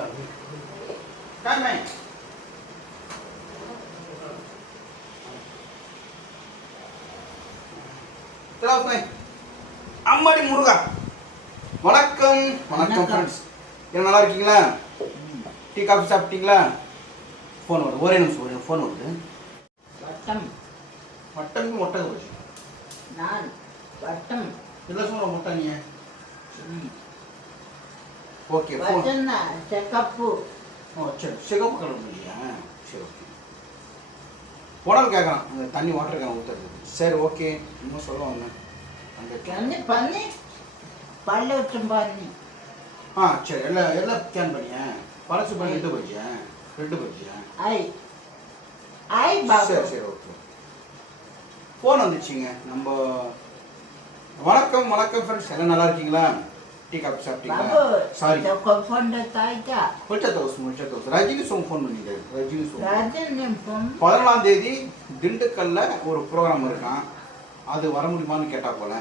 काय नाही திராஸ் நாய் அம்மாடி முருகா வணக்கம் வணக்கம் வணக்கம். ஃப்ரெண்ட்ஸ் என்ன நல்லா இருக்கீங்களா டீ காஃபி சாப்பிட்டீங்களா ஃபோன் வருது ஒரே நிமிஷம் ஒரே ஃபோன் வருது வட்டம் மட்டனுக்கு மொட்டை போச்சு நான் வட்டம் என்ன சொல்ற மொட்டை நீ ம். ஓகே வட்டம்னா செக்கப்பு ஓ சரி சிகப்பு கலர் இல்லையா சரி ஓகே உடல் கேட்கலாம் அந்த தண்ணி வாட்டர் கேன் ஊற்றுறது சரி ஓகே இன்னும் சொல்ல வந்தேன் அந்த கண்ணி பண்ணி பல்லு வச்சும் பண்ணி ஆ சரி எல்லாம் எல்லாம் ஸ்கேன் பண்ணியா பழசு பண்ணி ரெண்டு பஜ்ஜியா ரெண்டு பஜ்ஜியா ஐ ஐ சரி சரி ஓகே ஃபோன் வந்துச்சுங்க நம்ம வணக்கம் வணக்கம் ஃப்ரெண்ட்ஸ் எல்லாம் நல்லா இருக்கீங்களா டீ காஃபி பாபு சாப்பிட்டீங்களா சாரி கொஃபண்ட தாய்க்கா முச்ச தோஸ் முச்ச தோஸ் ரஜினி சோங் ஃபோன் பண்ணீங்க ரஜினி சோங் பதினொன்றாம் தேதி திண்டுக்கல்ல ஒரு ப்ரோக்ராம் இருக்கான் அது வர முடியுமான்னு கேட்டா போல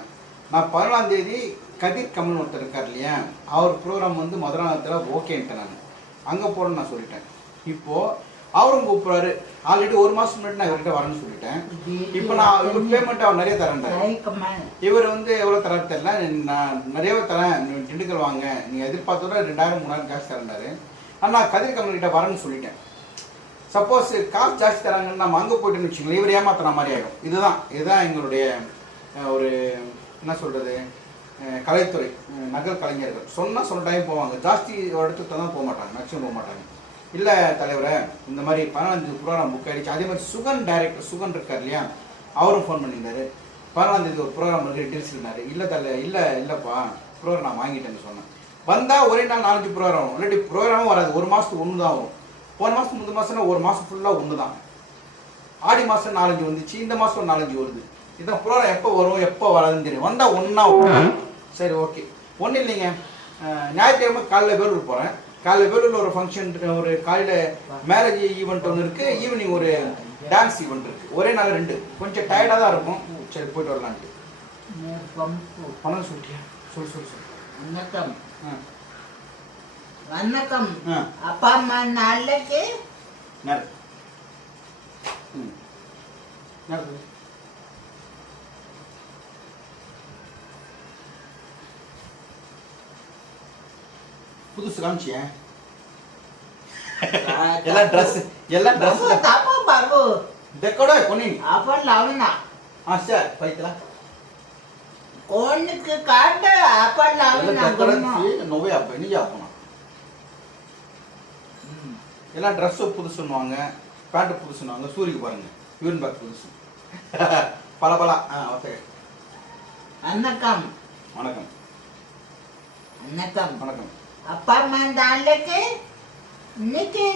நான் பதினொன்றாம் தேதி கதிர் கமல் ஒருத்தர் இருக்கார் இல்லையா அவர் ப்ரோக்ராம் வந்து மதுரானத்தில் ஓகேன்ட்டேன் நான். அங்கே போகிறேன்னு நான் சொல்லிட்டேன். இப்போ அவரும் கூப்பிட்றாரு. ஆல்ரெடி ஒரு மாதம் முன்னாடி நான் இவர்கிட்ட வரேன்னு சொல்லிட்டேன். இப்போ நான் இவர் பேமெண்ட் அவர் நிறைய ரைக்கமன் இவர் வந்து எவ்வளோ தராரு தெரியல. நான் நிறையவே தரேன். திண்டுக்கல் வாங்க. நீங்கள் எதிர்பார்த்தோட ரெண்டாயிரம் மூணாயிரம் காசு தரேன்டாரு ஆனால் நான் கதிர் கமல் கிட்ட வரேன்னு சொல்லிட்டேன். சப்போஸ் காசு ஜாஸ்தி தராங்கன்னு நம்ம அங்கே போயிட்டுன்னு வச்சுக்கோங்களேன். இவர் ஏமாத்துற மாதிரி ஆகிடும் இதுதான். இதுதான் எங்களுடைய ஒரு என்ன சொல்கிறது கலைத்துறை நகல் கலைஞர்கள். சொன்னால் சொன்ன டைம் போவாங்க. ஜாஸ்தி இடத்துக்கு தான் போக மாட்டாங்க. மேக்ஸிமம் போக மாட்டாங்க. இல்லை தலைவரே இந்த மாதிரி பதினஞ்சு ப்ரோக்ராம் புக் ஆகிடுச்சு அதே மாதிரி சுகன் டைரக்டர் சுகன் இருக்கார் இல்லையா? அவரும் ஃபோன் பண்ணியிருந்தாரு. பதினாலாம் தேதி ஒரு ப்ரோக்ராம் இருக்கு டீல்ஸ் இல்லை தலை இல்லை இல்லைப்பா ப்ரோக்ராம் நான் வாங்கிட்டேன்னு சொன்னேன். வந்தால் ஒரே நாள் நாலஞ்சு ப்ரோக்ராம் வரும். இல்லாட்டி ப்ரோக்ராமும் வராது. ஒரு மாதத்துக்கு ஒன்று தான் வரும். போன மாதம் முந்த மாதம்னா ஒரு மாதம் ஃபுல்லாக ஒன்று தான் ஆடி மாதம் நாலஞ்சு வந்துச்சு இந்த மாதம் நாலஞ்சு வருது. இதான் ப்ரோக்ராம் எப்போ வரும் எப்போ வராதுன்னு தெரியும். வந்தால் ஒன்றா சரி ஓகே ஒன்றும் இல்லைங்க. ஞாயிற்றுக்கிழமை காலைல வேலூர் போகிறேன் காலைல வேலூரில் ஒரு ஃபங்க்ஷன் ஒரு காலையில் மேரேஜ் ஈவெண்ட் ஒன்று இருக்குது ஈவினிங் ஒரு டான்ஸ் ஈவெண்ட் இருக்குது ஒரே நாள் ரெண்டு. கொஞ்சம் டயர்டாக தான் இருக்கும் சரி போயிட்டு வரலான்ட்டு. பம்பு பணம் சொல்லிட்டியா? சொல்லு சொல்லு சொல்லு. வணக்கம். ஆ. வணக்கம். ஆ. அப்பா அம்மா நாளைக்கு? நேரம். ம். புதுசு காமிச்சியே. ಎಲ್ಲ ಡ್ರೆಸ್ ಎಲ್ಲ ಡ್ರೆಸ್ ತಪ್ಪ ಬಾಬು ದೆಕ್ಕಡ ಕೊನಿ ಅಪ್ಪನ್ ಲಾವಣ ಹಾ ಸರ್ ಪೈತಲ ಕೋಣಕ್ಕೆ ಕಾಟ ಅಪ್ಪನ್ ಲಾವಣ ನೋವೇ அப்ப இனி ஆகணும் எல்லாம் ட்ரெஸ் புதுசுன்னுவாங்க பேண்ட் புதுசுன்னுவாங்க சூரிக்கு பாருங்க. யூன் பேக் புதுசு. பல பல ஆ ஓகே. வணக்கம் வணக்கம். வணக்கம் வணக்கம். ಪಮದಾಲಕ್ಕೆ ನಿಕೆ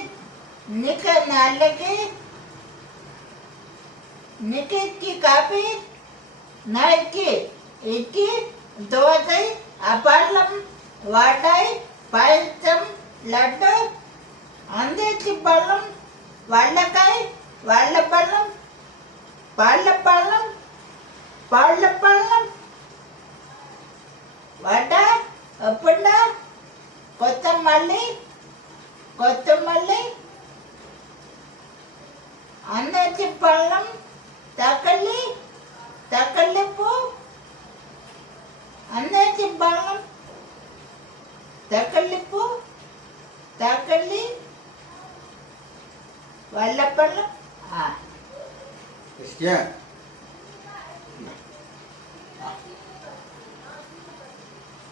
ನಿಕನಾಲಕ್ಕೆ निकित की कापी नड़की इक्की दोसै अपालम वाटाई पायसम लड्डू अंदेची पल्लम वल्लकाय वल्लपल्लम पल्लपल्लम पल्लपल्लम वडा अप्पंडा கொத்தமல்லி கொத்தமல்லி அன்னாச்சி பழம் தக்காளி தக்காளி பூ அன்னாச்சி பழம் தக்காளி பூ தக்காளி வல்லப்பழம்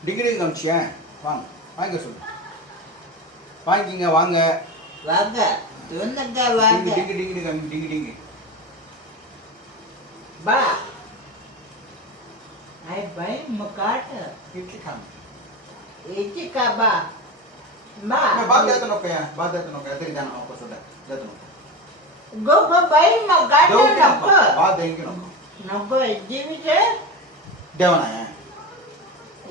டிகிரி காமிச்சியா? வாங்க. வாங்க சொல்லு வாங்கிங்க வாங்க வாங்க என்னங்க வாங்க டிங்கு டிங்கு டிங்கு டிங்கு டிங்கு பா ஐ பை முகாட் இட்லி காம் இட்லி கா பா மா मैं बात देता नो क्या बात देता नो क्या तेरी जाना आपको सुन देता नो गो गो भाई मुगाट नको बात देंगे नको नको जीवित है देवना है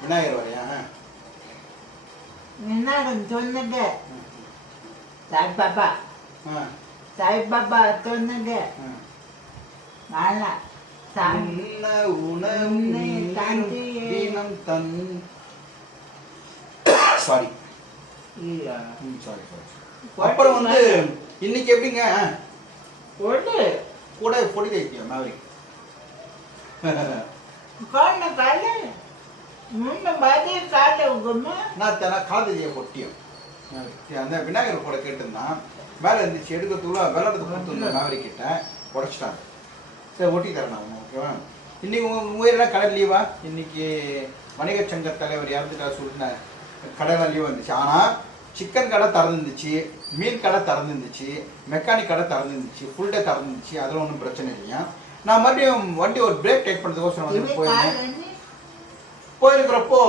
விநாயகர் வரையா? ஆ. விநாயகன் தொண்ணுக்கு சாய்பாபா ஆ. சாய்பாபா தொண்ணுக்கு ஆ. வாழ சாமி உண்ண உணவு உன்னை நீரும் தாண்டியே. தீனம் தன் சாரி இல்ல. சாரி சாரி அப்புறம் வந்து இன்னைக்கு எப்படிங்க? ஒன்று கூட பொடி தைத்தியம் மாதிரி காண கால முன்ன மாதிரி கால உங்கம்மா நான் தென காலத்தைய பொட்டியும் அந்த விநாயகர் கூட கேட்டிருந்தான். மேலே இருந்துச்சு எடுக்கிறதுக்குள்ள விளையாடுறது கொடுத்துருந்தேன் மேவரி கிட்ட. உடச்சிட்டாங்க. சரி ஒட்டி தரேன் நான் ஓகேவா? இன்னைக்கு உங்க உங்க ஊர்லாம் கடை லீவா? இன்னைக்கு வணிகச் சங்க தலைவர் இறந்துட்டா சொல்லிட்டு கடைலாம் லீவ் வந்துச்சு ஆனால் சிக்கன் கடை திறந்துருந்துச்சு மீன் கடை திறந்துருந்துச்சு மெக்கானிக் கடை திறந்துருந்துச்சு ஃபுல் டே திறந்துருந்துச்சு அதில் ஒன்றும் பிரச்சனை இல்லையா? நான் மறுபடியும் வண்டி ஒரு பிரேக் டைட் பண்ணுறதுக்கோசரம் வந்து போயிருந்தேன். போயிருக்கிறப்போ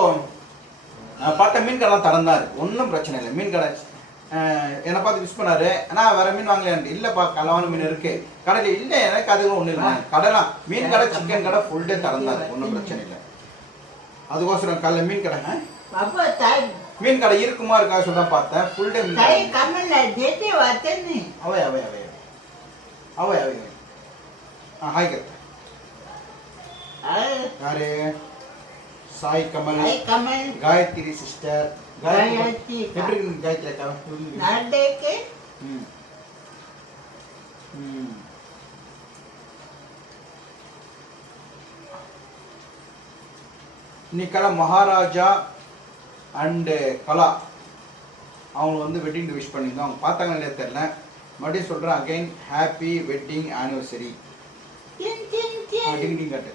நான் பார்த்த மீன் கடை திறந்தாரு. ஒன்றும் பிரச்சனை இல்லை. மீன் கடை என்னை பார்த்து விஷ் பண்ணாரு. ஆனால் வேற மீன் வாங்கலையான்ட்டு. இல்லைப்பா கலவான மீன் இருக்கு. கடையில் இல்லை எனக்கு அதுவும் ஒன்றும் இல்லை கடைலாம் மீன் கடை சிக்கன் கடை ஃபுல் டே திறந்தாரு. ஒன்றும் பிரச்சனை இல்லை. அதுக்கோசரம் காலைல மீன் கடை மீன் கடை இருக்குமா இருக்கா சொல்ல பார்த்தேன். ஃபுல் டே மீன் தாய் கடை. கமல தேதி வாத்தன்னு அவை அவை அவை. அவை அவை ஆ ஹாய் கத்த யாரு? சாய் கமல். தாய் கமல். காயத்ரி சிஸ்டர் காயத்ரி. எப்படி இருக்கு காயத்ரி அக்கா? நாடேக்கு ம். மகாராஜா அண்டு கலா அவங்க வந்து வெட்டிங் விஷ் பண்ணியிருந்தோம். அவங்க பார்த்தாங்க இல்லையா தெரில மறுபடியும் சொல்கிறேன் அகைன் ஹாப்பி வெட்டிங் ஆனிவர்சரி டிங் டிங் காட்டு.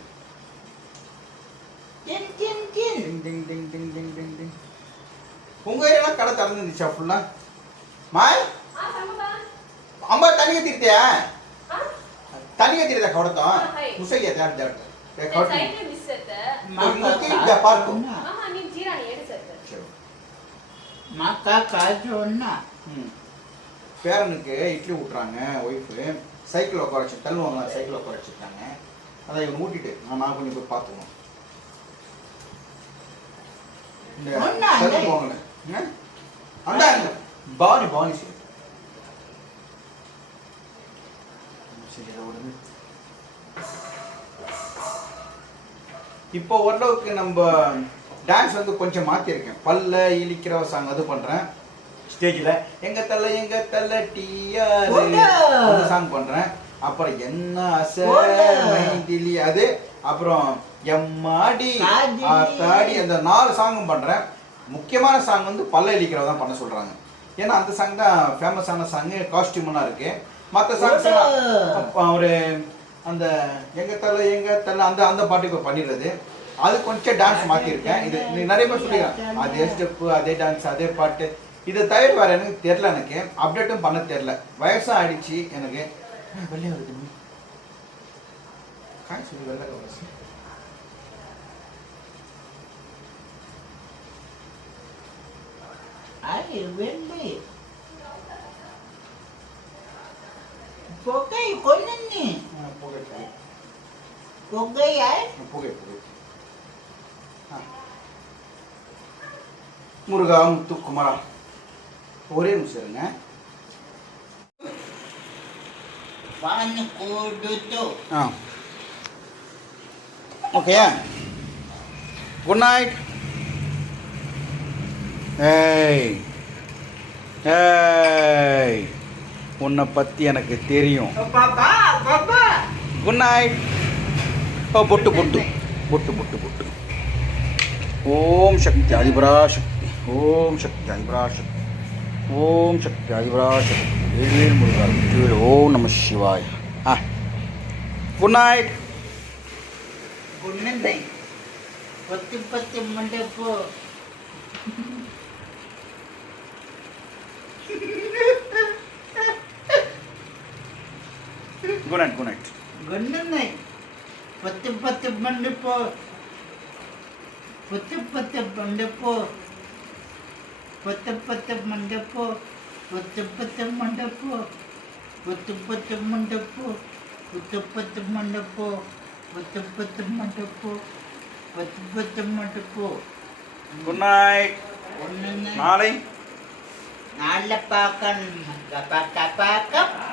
உங்க ஏரியா கடை திறந்துருந்துச்சா ஃபுல்லா மாய் அம்மா தண்ணி கத்திருத்தியா தண்ணி கத்திருந்தா கவடத்தம்? முசையா தேவை தேவை. கவடம் இந்த பார்க்கும் மக்கா காசு ஒண்ணா? பேரனுக்கு இட்லி விட்றாங்க ஒய்ஃபு சைக்கிள் உட்கார வச்சு தள்ளுவாங்க சைக்கிள் உட்கார வச்சுருக்காங்க அதை இவன் ஊட்டிட்டு நான் கொஞ்சம் போய் பார்த்துக்கணும் இந்த. போங்களேன் அந்த பவானி பவானி சரி சரி. இப்போ ஓரளவுக்கு நம்ம டான்ஸ் வந்து கொஞ்சம் மாற்றிருக்கேன் பல்ல இழிக்கிற சாங் அது பண்ணுறேன் ஸ்டேஜில் எங்க தள்ள எங்க தள்ள டீயாரு போடு. அந்த சாங் பண்ணுறேன் அப்புறம் என்ன அசை போடு. மைதிலி அது. அப்புறம் எம்மாடி. ஆத்தாடி அந்த நாலு சாங்கும் பண்ணுறேன் முக்கியமான சாங் வந்து பல்ல இழிக்கிறவ தான் பண்ண சொல்கிறாங்க ஏன்னா அந்த சாங் தான் ஃபேமஸான சாங்கு காஸ்டியூமெல்லாம் இருக்கு. மற்ற சாங்ஸ் ஒரு அந்த எங்க தலை எங்க தலை அந்த அந்த பாட்டுக்கு பண்ணிடுறது. அது கொஞ்சம் டான்ஸ் மாத்திருக்கேன். இது நீ நிறைய பேர் சொல்லிடுறேன் அதே ஸ்டெப்பு அதே டான்ஸ் அதே பாட்டு. இதை தவிர வேற எனக்கு தெரியல எனக்கு. அப்டேட்டும் பண்ண தெரியல. வயசும் ஆயிடுச்சு எனக்கு. ஆ, வெள்ளையா வருது. காய் சொல்லி வெள்ளை புகை புகை புகை புகை ஆ. முருகா முத்து குமரா. ஒரே நிமிஷம் இருங்க. ஆ. ஓகே குட் நைட் ஏய். ஏய். உன்னை பற்றி எனக்கு தெரியும். குட் நைட் ஓ பொட்டு பொட்டு. பொட்டு பொட்டு பொட்டு. ஓம் சக்தி அதிபரா சக்தி. ஓம் சக்தி அதிபரா சக்தி ஓம் சக்தி அதிபரா சக்தி வேல் முருகா ஓம் நம சிவாய். ஆ. குட் நைட் குன்னந்தை பத்து பத்து மண்டை போ குட் நைட் குட் நைட் குண்டுனை பத்து பத்து மண்டு போ பத்து பத்து மண்டு போ பொத்து பொத்து மண்டப்போ பொத்து பொத்து மண்டப்போ பொத்து பொத்து மண்டப்போ பொத்து பொத்து மண்டப்போ பொத்து பொத்து மண்டப்போ பொத்து பொத்து மண்டப்போ குட் நைட் ஒன்று நாளை. நாளில் பார்க்க பார்க்க பார்க்க